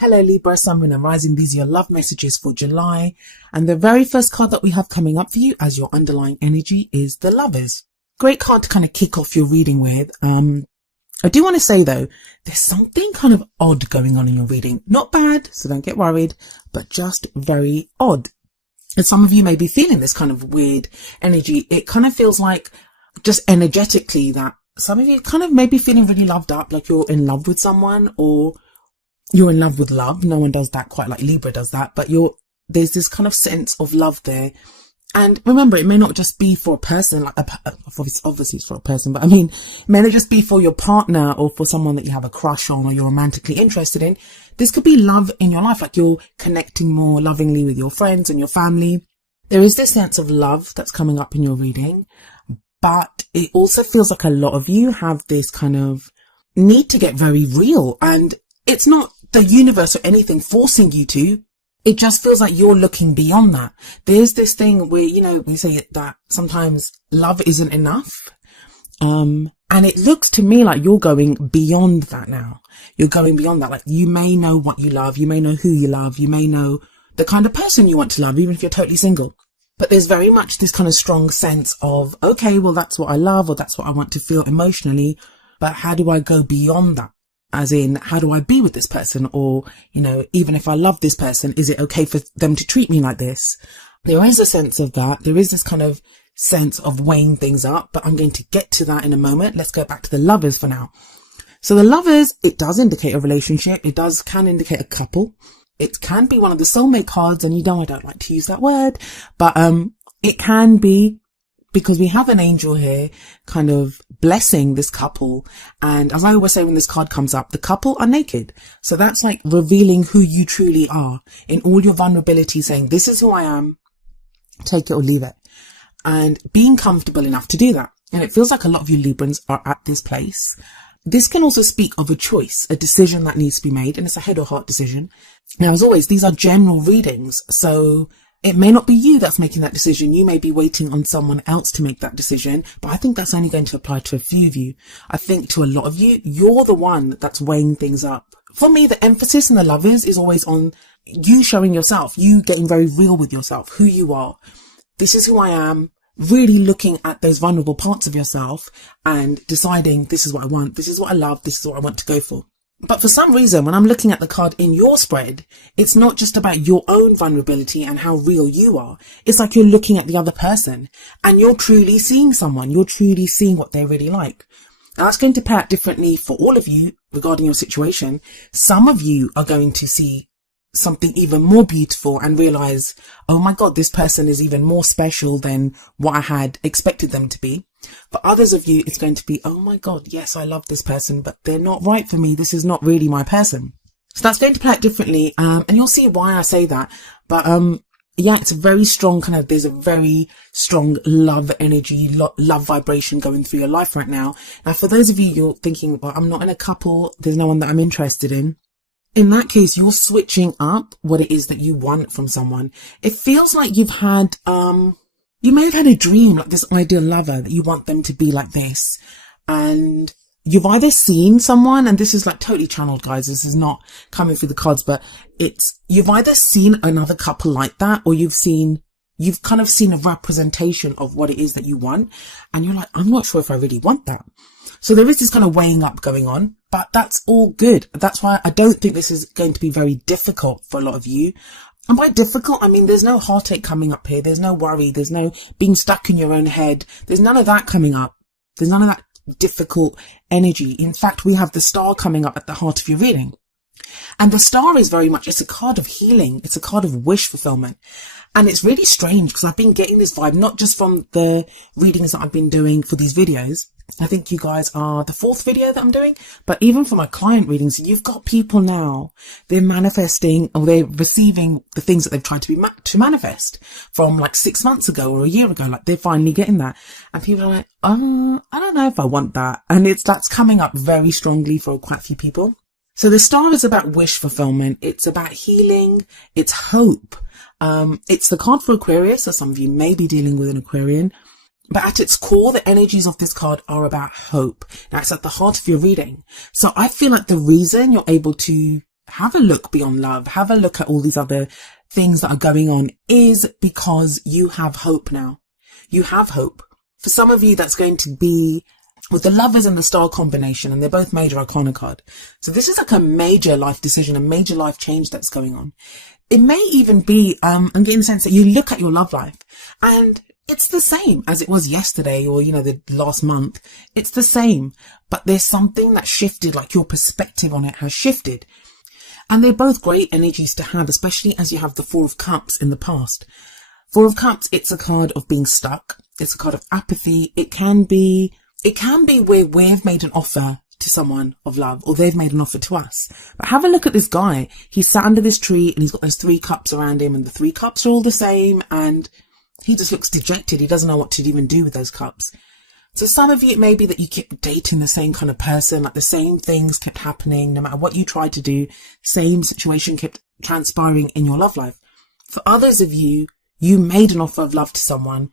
Hello Libra, Sun, Moon and Rising. These are your love messages for July. And the very first card that we have coming up for you as your underlying energy is the Lovers. Great card to kind of kick off your reading with. I do want to say though, there's something kind of odd going on in your reading. Not bad, so don't get worried, but just very odd. And some of you may be feeling this kind of weird energy. It kind of feels like just energetically that some of you kind of may be feeling really loved up, like you're in love with someone or you're in love with love. No one does that quite like Libra does that, but there's this kind of sense of love there. And remember, it may not just be for a person, like obviously it's for a person, but I mean, it may not just be for your partner or for someone that you have a crush on or you're romantically interested in. This could be love in your life, like you're connecting more lovingly with your friends and your family. There is this sense of love that's coming up in your reading, but it also feels like a lot of you have this kind of need to get very real, and it's not the universe or anything forcing you to. It just feels like you're looking beyond that. There's this thing where, we say that sometimes love isn't enough. And it looks to me like you're going beyond that now. You're going beyond that. Like you may know what you love. You may know who you love. You may know the kind of person you want to love, even if you're totally single. But there's very much this kind of strong sense of, okay, well, that's what I love or that's what I want to feel emotionally. But how do I go beyond that? As in, how do I be with this person? Or, even if I love this person, is it okay for them to treat me like this? There is a sense of that. There is this kind of sense of weighing things up, but I'm going to get to that in a moment. Let's go back to the Lovers for now. So the Lovers, it does indicate a relationship. It can indicate a couple. It can be one of the soulmate cards, and I don't like to use that word, but it can be, because we have an angel here kind of blessing this couple. And as I always say, when this card comes up, the couple are naked. So that's like revealing who you truly are in all your vulnerability, saying, this is who I am, take it or leave it. And being comfortable enough to do that. And it feels like a lot of you Librans are at this place. This can also speak of a choice, a decision that needs to be made, and it's a head or heart decision. Now, as always, these are general readings, so it may not be you that's making that decision. You may be waiting on someone else to make that decision, but I think that's only going to apply to a few of you. I think to a lot of you, you're the one that's weighing things up. For me, the emphasis in the Lovers is always on you showing yourself, you getting very real with yourself, who you are. This is who I am. Really looking at those vulnerable parts of yourself and deciding, this is what I want, this is what I love, this is what I want to go for. But for some reason, when I'm looking at the card in your spread, it's not just about your own vulnerability and how real you are. It's like you're looking at the other person and you're truly seeing someone. You're truly seeing what they're really like. Now, that's going to play out differently for all of you regarding your situation. Some of you are going to see something even more beautiful and realize, oh my God, this person is even more special than what I had expected them to be. For others of you, it's going to be, oh my God, yes, I love this person, but they're not right for me. This is not really my person. So that's going to play out differently. And you'll see why I say that. But, yeah, it's a very strong there's a very strong love energy, love vibration going through your life right now. Now, for those of you, you're thinking, well, I'm not in a couple. There's no one that I'm interested in. In that case, you're switching up what it is that you want from someone. It feels like you've had, you may have had a dream, like this ideal lover that you want them to be like this. And you've either seen someone, and this is like totally channeled, guys. This is not coming through the cards, but you've either seen another couple like that, or you've kind of seen a representation of what it is that you want. And you're like, I'm not sure if I really want that. So there is this kind of weighing up going on, but that's all good. That's why I don't think this is going to be very difficult for a lot of you. And by difficult, I mean, there's no heartache coming up here. There's no worry. There's no being stuck in your own head. There's none of that coming up. There's none of that difficult energy. In fact, we have the Star coming up at the heart of your reading. And the Star is very much, it's a card of healing. It's a card of wish fulfillment. And it's really strange because I've been getting this vibe, not just from the readings that I've been doing for these videos. I think you guys are the 4th video that I'm doing, but even for my client readings, you've got people now, they're manifesting or they're receiving the things that they've tried to manifest from like 6 months ago or a year ago. Like they're finally getting that. And people are like, I don't know if I want that. And that's coming up very strongly for quite a few people. So the Star is about wish fulfillment. It's about healing. It's hope. It's the card for Aquarius. So some of you may be dealing with an Aquarian. But at its core, the energies of this card are about hope. Now, it's at the heart of your reading. So I feel like the reason you're able to have a look beyond love, have a look at all these other things that are going on, is because you have hope now. You have hope. For some of you, that's going to be with the Lovers and the Star combination, and they're both major arcana card. So this is like a major life decision, a major life change that's going on. It may even be, I'm getting the sense that you look at your love life and it's the same as it was yesterday or, the last month. It's the same, but there's something that shifted, like your perspective on it has shifted. And they're both great energies to have, especially as you have the Four of Cups in the past. Four of Cups, it's a card of being stuck. It's a card of apathy. It can be where we've made an offer to someone of love, or they've made an offer to us. But have a look at this guy. He's sat under this tree and he's got those 3 cups around him, and the 3 cups are all the same, and he just looks dejected. He doesn't know what to even do with those cups. So some of you, it may be that you keep dating the same kind of person, like the same things kept happening, no matter what you tried to do, same situation kept transpiring in your love life. For others of you, you made an offer of love to someone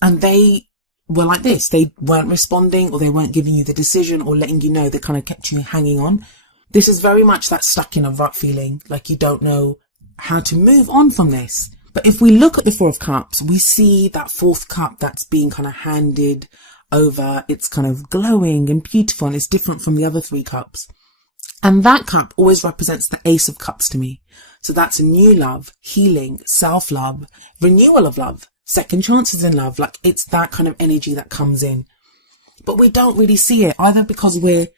and they were like this. They weren't responding, or they weren't giving you the decision or letting you know. They kind of kept you hanging on. This is very much that stuck in a rut feeling, like you don't know how to move on from this. But if we look at the Four of Cups, we see that 4th cup that's being kind of handed over. It's kind of glowing and beautiful, and it's different from the other 3 cups. And that cup always represents the Ace of Cups to me. So that's a new love, healing, self-love, renewal of love, second chances in love. Like, it's that kind of energy that comes in. But we don't really see it, either because we're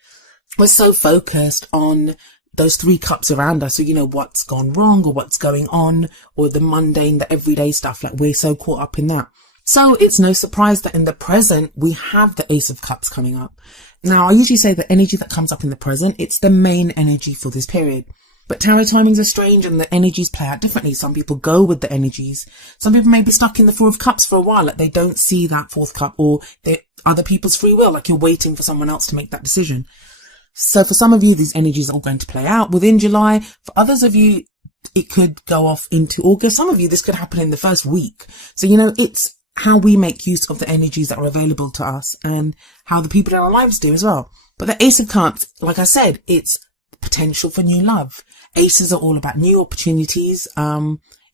so focused on those 3 cups around us. So, what's gone wrong or what's going on, or the mundane, the everyday stuff. Like, we're so caught up in that. So it's no surprise that in the present, we have the Ace of Cups coming up. Now, I usually say the energy that comes up in the present, it's the main energy for this period. But tarot timings are strange and the energies play out differently. Some people go with the energies. Some people may be stuck in the 4 of Cups for a while, like they don't see that 4th cup, or they're other people's free will, like you're waiting for someone else to make that decision. So for some of you, these energies are all going to play out within July. For others of you, it could go off into August. Some of you, this could happen in the first week. So, it's how we make use of the energies that are available to us, and how the people in our lives do as well. But the Ace of Cups, like I said, it's potential for new love. Aces are all about new opportunities.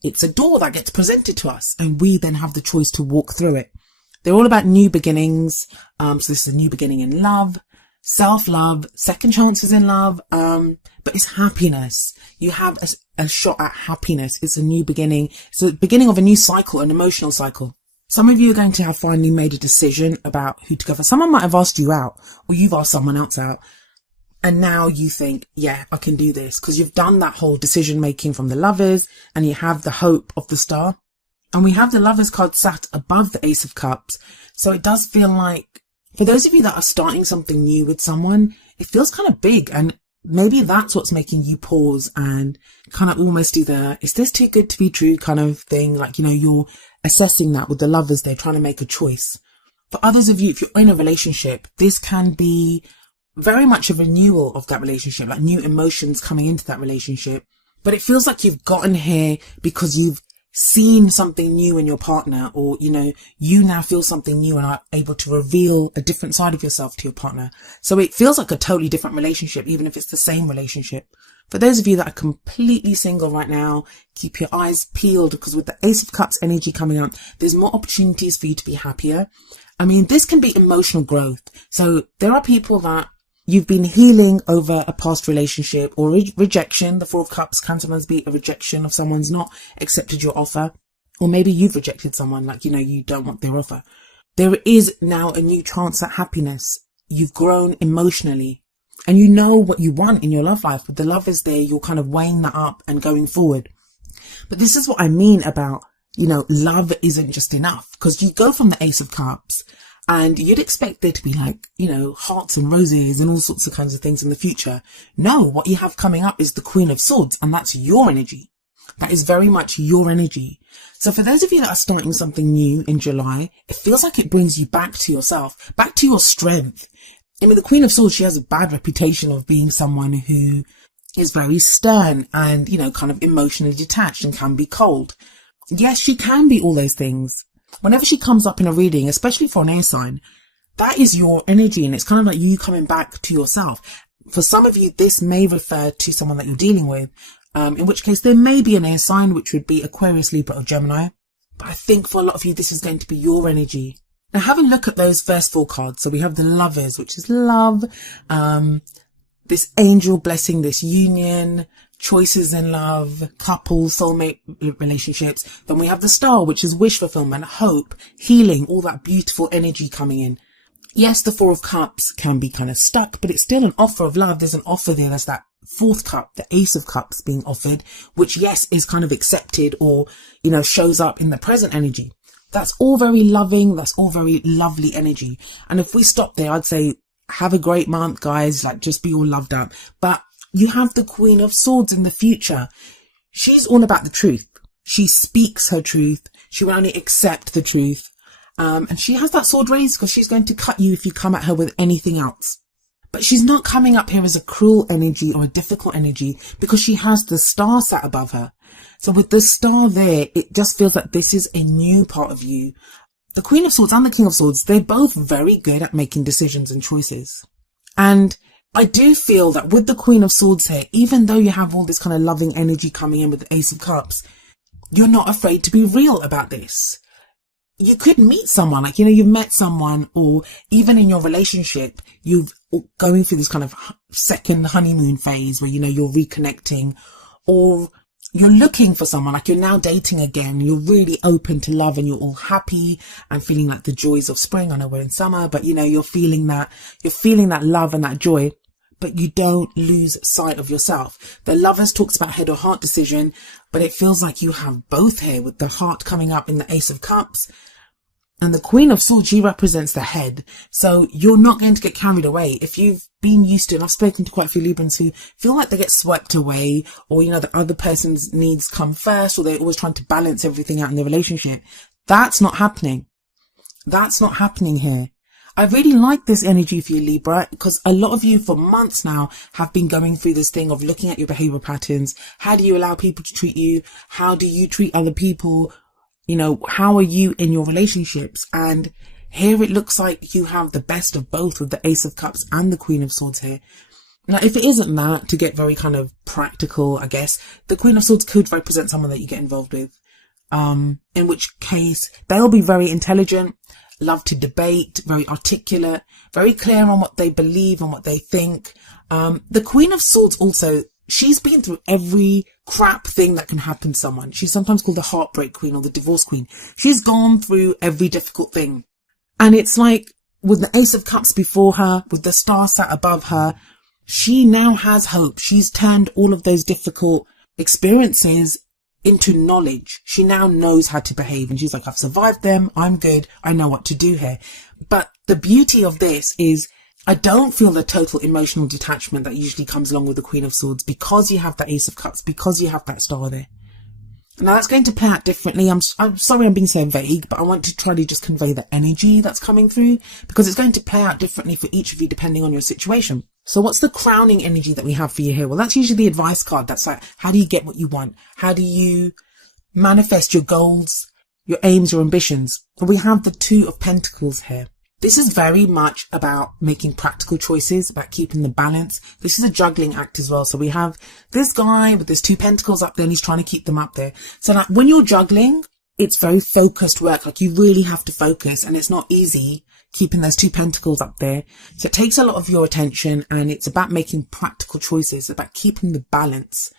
It's a door that gets presented to us, and we then have the choice to walk through it. They're all about new beginnings. So this is a new beginning in love, self-love, second chances in love. But it's happiness. You have a shot at happiness. It's a new beginning. It's the beginning of a new cycle, an emotional cycle. Some of you are going to have finally made a decision about who to go for. Someone might have asked you out, or you've asked someone else out. And now you think, yeah, I can do this, because you've done that whole decision making from the Lovers, and you have the hope of the Star. And we have the Lovers card sat above the Ace of Cups. So it does feel like, for those of you that are starting something new with someone, it feels kind of big. And maybe that's what's making you pause and kind of almost do the, is this too good to be true kind of thing? Like, you're assessing that with the Lovers. They're trying to make a choice. For others of you, if you're in a relationship, this can be very much a renewal of that relationship, like new emotions coming into that relationship. But it feels like you've gotten here because you've seen something new in your partner, or, you now feel something new and are able to reveal a different side of yourself to your partner. So it feels like a totally different relationship, even if it's the same relationship. For those of you that are completely single right now, keep your eyes peeled, because with the Ace of Cups energy coming up, there's more opportunities for you to be happier. I mean, this can be emotional growth. So there are people that you've been healing over a past relationship, or rejection. The 4 of Cups can sometimes be a rejection of someone's not accepted your offer. Or maybe you've rejected someone, like, you don't want their offer. There is now a new chance at happiness. You've grown emotionally, and you know what you want in your love life. With the Lovers there, you're kind of weighing that up and going forward. But this is what I mean about, love isn't just enough, because you go from the Ace of Cups, and you'd expect there to be like, hearts and roses and all sorts of kinds of things in the future. No, what you have coming up is the Queen of Swords, and that's your energy. That is very much your energy. So for those of you that are starting something new in July, it feels like it brings you back to yourself, back to your strength. I mean, the Queen of Swords, she has a bad reputation of being someone who is very stern and, kind of emotionally detached and can be cold. Yes, she can be all those things. Whenever she comes up in a reading, especially for an air sign, that is your energy, and it's kind of like you coming back to yourself. For some of you, this may refer to someone that you're dealing with, in which case there may be an air sign, which would be Aquarius, Libra or Gemini. But I think for a lot of you, this is going to be your energy. Now, have a look at those first 4 cards. So we have the Lovers, which is love, this angel blessing, this union, choices in love, couple, soulmate relationships. Then we have the Star, which is wish fulfillment, hope, healing, all that beautiful energy coming in. Yes, the 4 of Cups can be kind of stuck, but it's still an offer of love. There's an offer there. There's that 4th cup, the Ace of Cups being offered, which yes, is kind of accepted or, shows up in the present energy. That's all very loving. That's all very lovely energy. And if we stop there, I'd say have a great month, guys. Like, just be all loved up. But you have the Queen of Swords in the future. She's all about the truth. She speaks her truth. She will only accept the truth. And she has that sword raised because she's going to cut you if you come at her with anything else. But she's not coming up here as a cruel energy or a difficult energy because she has the Star sat above her. So with the Star there, it just feels like this is a new part of you. The Queen of Swords and the King of Swords, they're both very good at making decisions and choices. And I do feel that with the Queen of Swords here, even though you have all this kind of loving energy coming in with the Ace of Cups, you're not afraid to be real about this. You could meet someone, like, you've met someone, or even in your relationship, you're going through this kind of second honeymoon phase where, you're reconnecting, or you're looking for someone, like you're now dating again, you're really open to love and you're all happy and feeling like the joys of spring. I know we're in summer, but you're feeling that love and that joy, but you don't lose sight of yourself. The Lovers talks about head or heart decision, but it feels like you have both here with the heart coming up in the Ace of Cups. And the Queen of Swords, she represents the head. So you're not going to get carried away. If you've been used to, and I've spoken to quite a few Librans who feel like they get swept away, or, the other person's needs come first, or they're always trying to balance everything out in their relationship. That's not happening. That's not happening here. I really like this energy for you, Libra, because a lot of you for months now have been going through this thing of looking at your behavior patterns. How do you allow people to treat you? How do you treat other people? How are you in your relationships? And here it looks like you have the best of both with the Ace of Cups and the Queen of Swords here. Now, if it isn't that, to get very kind of practical, I guess, the Queen of Swords could represent someone that you get involved with. In which case they'll be very intelligent, love to debate, very articulate, very clear on what they believe and what they think. The Queen of Swords also, she's been through every crap thing that can happen to someone. She's sometimes called the heartbreak queen or the divorce queen. She's gone through every difficult thing. And it's like with the Ace of Cups before her, with the Star sat above her, she now has hope. She's turned all of those difficult experiences into knowledge. She now knows how to behave. And she's like, I've survived them. I'm good. I know what to do here. But the beauty of this is I don't feel the total emotional detachment that usually comes along with the Queen of Swords because you have that Ace of Cups, because you have that Star there. Now that's going to play out differently. I'm sorry I'm being so vague, but I want to try to just convey the energy that's coming through because it's going to play out differently for each of you depending on your situation. So what's the crowning energy that we have for you here? Well, that's usually the advice card. That's like, how do you get what you want? How do you manifest your goals, your aims, your ambitions? And we have the Two of Pentacles here. This is very much about making practical choices, about keeping the balance. This is a juggling act as well. So we have this guy with his 2 pentacles up there and he's trying to keep them up there. So like when you're juggling, it's very focused work. Like you really have to focus and it's not easy keeping those 2 pentacles up there. So it takes a lot of your attention and it's about making practical choices, about keeping the balance.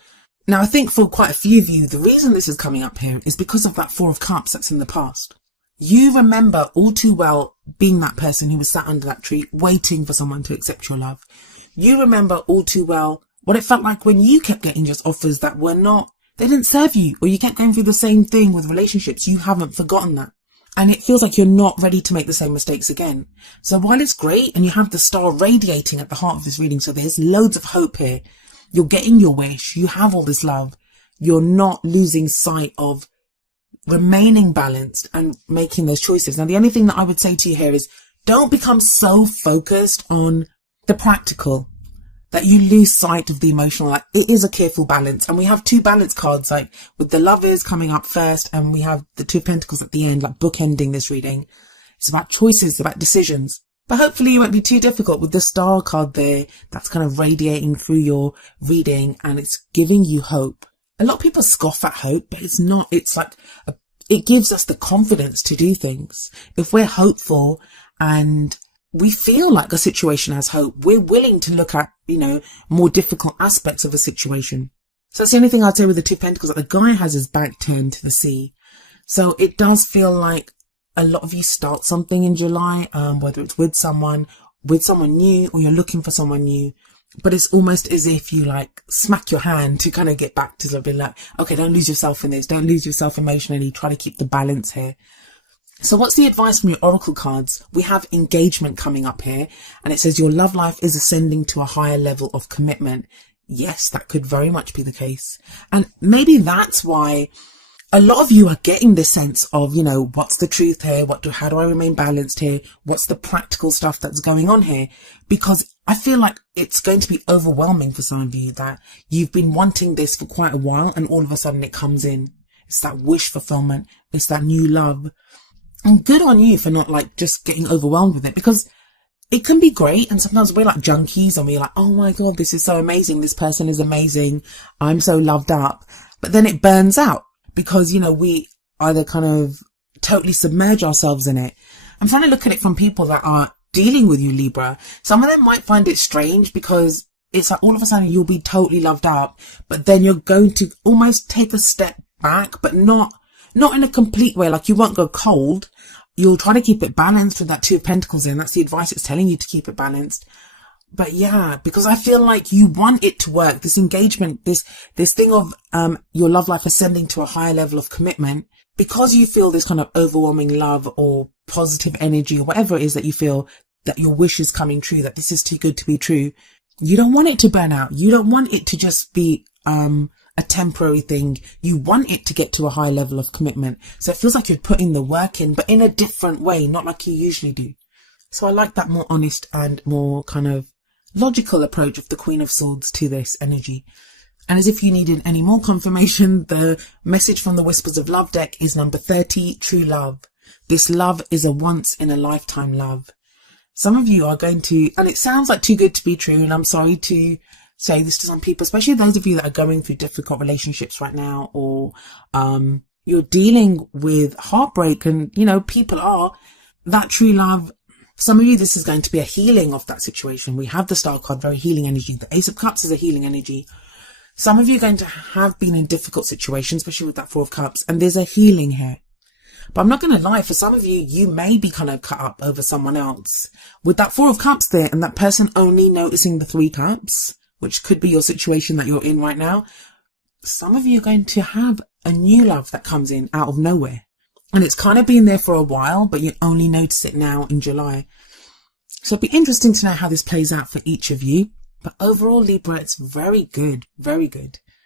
Now, I think for quite a few of you, the reason this is coming up here is because of that 4 of Cups that's in the past. You remember all too well being that person who was sat under that tree waiting for someone to accept your love. You remember all too well what it felt like when you kept getting just offers that were not, they didn't serve you, or you kept going through the same thing with relationships. You haven't forgotten that. And it feels like you're not ready to make the same mistakes again. So while it's great and you have the Star radiating at the heart of this reading, so there's loads of hope here. You're getting your wish. You have all this love. You're not losing sight of remaining balanced and making those choices. Now, the only thing that I would say to you here is don't become so focused on the practical that you lose sight of the emotional. Like, it is a careful balance. And we have 2 balance cards, like with the Lovers coming up first, and we have the 2 Pentacles at the end, like bookending this reading. It's about choices, about decisions. But hopefully it won't be too difficult with the star card there that's kind of radiating through your reading, and it's giving you hope. A lot of people scoff at hope, but it's not. It's like it gives us the confidence to do things. If we're hopeful and we feel like a situation has hope, we're willing to look at, more difficult aspects of a situation. So that's the only thing I'd say with the Two of Pentacles, that the guy has his back turned to the sea. So it does feel like a lot of you start something in July, whether it's with someone new, or you're looking for someone new. But it's almost as if you like smack your hand to kind of get back to something like, okay, don't lose yourself in this. Don't lose yourself emotionally. Try to keep the balance here. So what's the advice from your oracle cards? We have engagement coming up here, and it says your love life is ascending to a higher level of commitment. Yes, that could very much be the case. And maybe that's why a lot of you are getting this sense of, what's the truth here? How do I remain balanced here? What's the practical stuff that's going on here? Because I feel like it's going to be overwhelming for some of you, that you've been wanting this for quite a while, and all of a sudden it comes in. It's that wish fulfillment. It's that new love. And good on you for not like just getting overwhelmed with it, because it can be great. And sometimes we're like junkies and we're like, oh my God, this is so amazing. This person is amazing. I'm so loved up. But then it burns out because, we either kind of totally submerge ourselves in it. I'm trying to look at it from people that are dealing with you, Libra. Some of them might find it strange because it's like all of a sudden you'll be totally loved up, but then you're going to almost take a step back, but not in a complete way. Like you won't go cold. You'll try to keep it balanced with that Two of Pentacles in. That's the advice it's telling you, to keep it balanced. But yeah, because I feel like you want it to work. This engagement, this thing of your love life ascending to a higher level of commitment, because you feel this kind of overwhelming love or positive energy or whatever it is that you feel, that your wish is coming true, that this is too good to be true. You don't want it to burn out. You don't want it to just be a temporary thing. You want it to get to a high level of commitment. So it feels like you're putting the work in, but in a different way, not like you usually do. So I like that more honest and more kind of logical approach of the Queen of Swords to this energy. And as if you needed any more confirmation, the message from the Whispers of Love deck is number 30, true love. This love is a once in a lifetime love. Some of you are going to, and it sounds like too good to be true, and I'm sorry to say this to some people, especially those of you that are going through difficult relationships right now, or you're dealing with heartbreak, and people are that true love. Some of you, this is going to be a healing of that situation. We have the Star card, very healing energy. The Ace of Cups is a healing energy. Some of you are going to have been in difficult situations, especially with that Four of Cups, and there's a healing here. But I'm not going to lie, for some of you, you may be kind of cut up over someone else. With that Four of Cups there, and that person only noticing the Three Cups, which could be your situation that you're in right now, some of you are going to have a new love that comes in out of nowhere. And it's kind of been there for a while, but you only notice it now in July. So it'd be interesting to know how this plays out for each of you. But overall, Libra, it's very good. Very good.